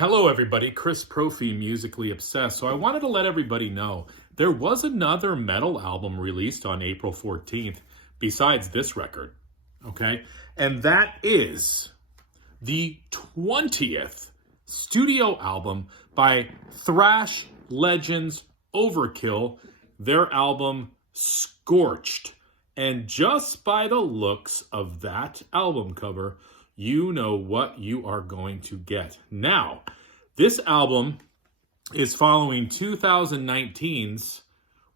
Hello, everybody. Chris Profi, Musically Obsessed. So I wanted to let everybody know there was another metal album released on April 14th besides this record, okay? And that is the 20th studio album by thrash legends Overkill, their album Scorched. And just by the looks of that album cover, you know what you are going to get. Now, this album is following 2019's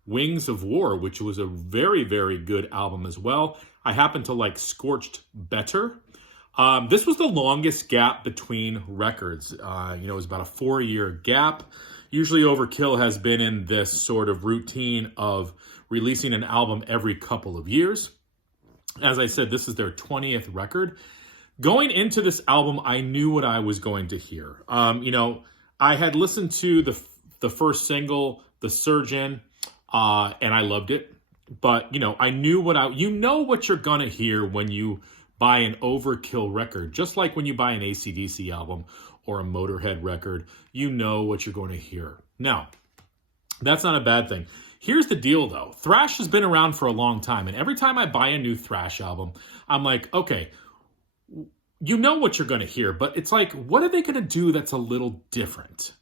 Wings of War, which was a very, very good album as well. I happen to like Scorched better. This was the longest gap between records. It was about a 4-year gap. Usually Overkill has been in this sort of routine of releasing an album every couple of years. As I said, this is their 20th record. Going into this album, I knew what I was going to hear. I had listened to the first single, The Surgeon, and I loved it. But, I knew what you're going to hear when you buy an Overkill record. Just like when you buy an AC/DC album or a Motorhead record, you know what you're going to hear. Now, that's not a bad thing. Here's the deal, though. Thrash has been around for a long time, and every time I buy a new thrash album, I'm like, okay, you know what you're going to hear, but it's like, what are they going to do that's a little different?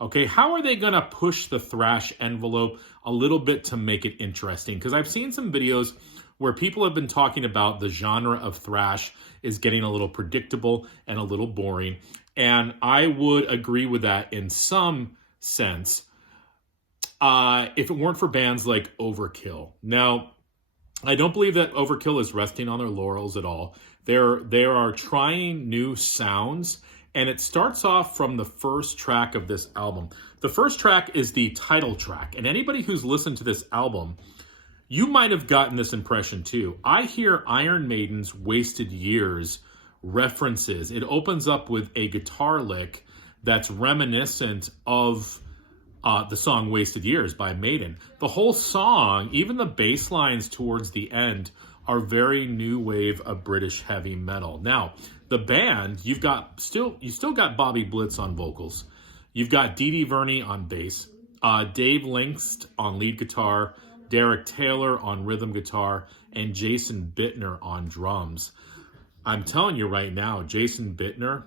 Okay, how are they going to push the thrash envelope a little bit to make it interesting? Because I've seen some videos where people have been talking about the genre of thrash is getting a little predictable and a little boring. And I would agree with that in some sense, if it weren't for bands like Overkill. Now, I don't believe that Overkill is resting on their laurels at all. They are trying new sounds, and it starts off from the first track of this album. The first track is the title track, and anybody who's listened to this album, you might have gotten this impression too. I hear Iron Maiden's Wasted Years references. It opens up with a guitar lick that's reminiscent of the song Wasted Years by Maiden. The whole song, even the bass lines towards the end, are very new wave of British heavy metal. Now, the band, you still got Bobby Blitz on vocals. You've got Dee Dee Verney on bass, Dave Linkst on lead guitar, Derek Taylor on rhythm guitar, and Jason Bittner on drums. I'm telling you right now, Jason Bittner,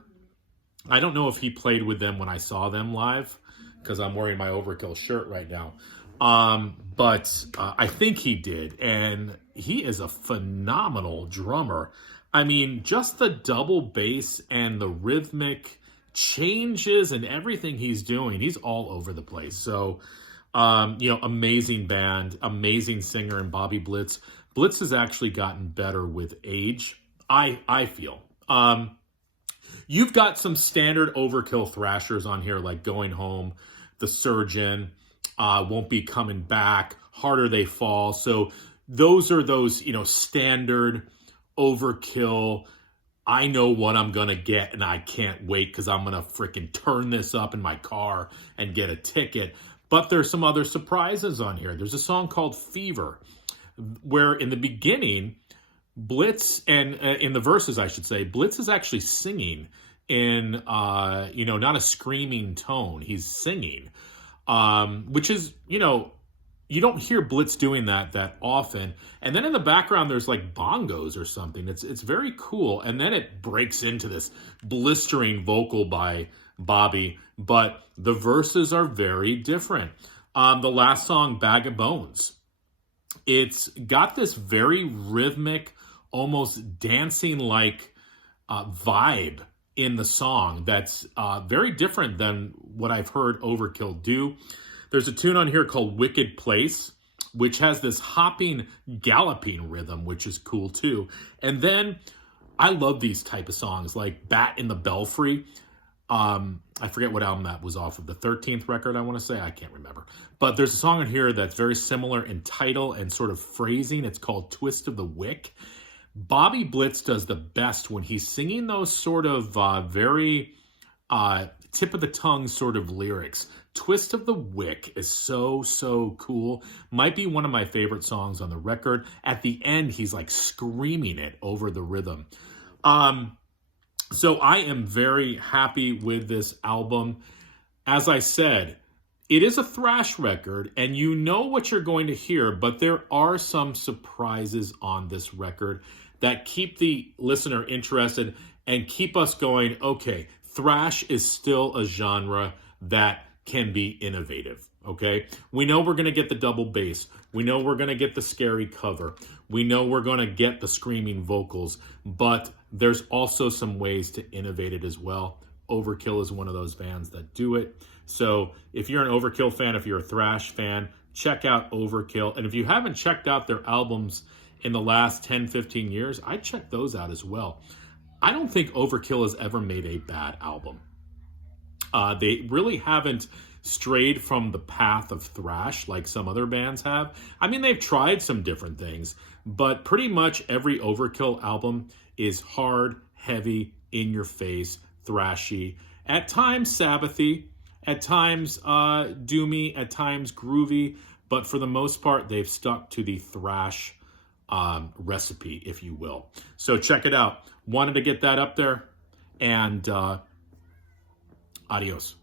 I don't know if he played with them when I saw them live, because I'm wearing my Overkill shirt right now. But I think he did, and he is a phenomenal drummer. I mean, just the double bass and the rhythmic changes and everything he's doing, he's all over the place. So, amazing band, amazing singer in Bobby Blitz. Blitz has actually gotten better with age, I feel. You've got some standard Overkill thrashers on here, like Going Home, The Surgeon, Won't Be Coming Back, Harder They Fall. So those are those, standard Overkill, I know what I'm going to get and I can't wait because I'm going to freaking turn this up in my car and get a ticket. But there's some other surprises on here. There's a song called Fever, where in the beginning, Blitz, and in the verses, I should say, Blitz is actually singing in, not a screaming tone. He's singing, which is, you don't hear Blitz doing that often. And then in the background, there's like bongos or something. It's very cool. And then it breaks into this blistering vocal by Bobby, but the verses are very different. The last song, Bag of Bones, it's got this very rhythmic, almost dancing-like vibe in the song that's very different than what I've heard Overkill do. There's a tune on here called Wicked Place, which has this hopping, galloping rhythm, which is cool too. And then I love these type of songs like Bat in the Belfry. I forget what album that was off of, the 13th record, I want to say. I can't remember. But there's a song on here that's very similar in title and sort of phrasing. It's called Twist of the Wick. Bobby Blitz does the best when he's singing those sort of very tip of the tongue sort of lyrics. Twist of the Wick is so cool. Might be one of my favorite songs on the record. At the end, he's like screaming it over the rhythm. So I am very happy with this album. As I said, it is a thrash record, and you know what you're going to hear, but there are some surprises on this record that keep the listener interested and keep us going, okay, thrash is still a genre that can be innovative, okay? We know we're going to get the double bass. We know we're going to get the scary cover. We know we're going to get the screaming vocals, but there's also some ways to innovate it as well. Overkill is one of those bands that do it. So if you're an Overkill fan, if you're a thrash fan, check out Overkill. And if you haven't checked out their albums in the last 10, 15 years, I check those out as well. I don't think Overkill has ever made a bad album. They really haven't strayed from the path of thrash like some other bands have. I mean, they've tried some different things, but pretty much every Overkill album is hard, heavy, in your face, thrashy, at times Sabbathy, at times doomy, at times groovy, but for the most part, they've stuck to the thrash recipe, if you will. So check it out. Wanted to get that up there, and adios.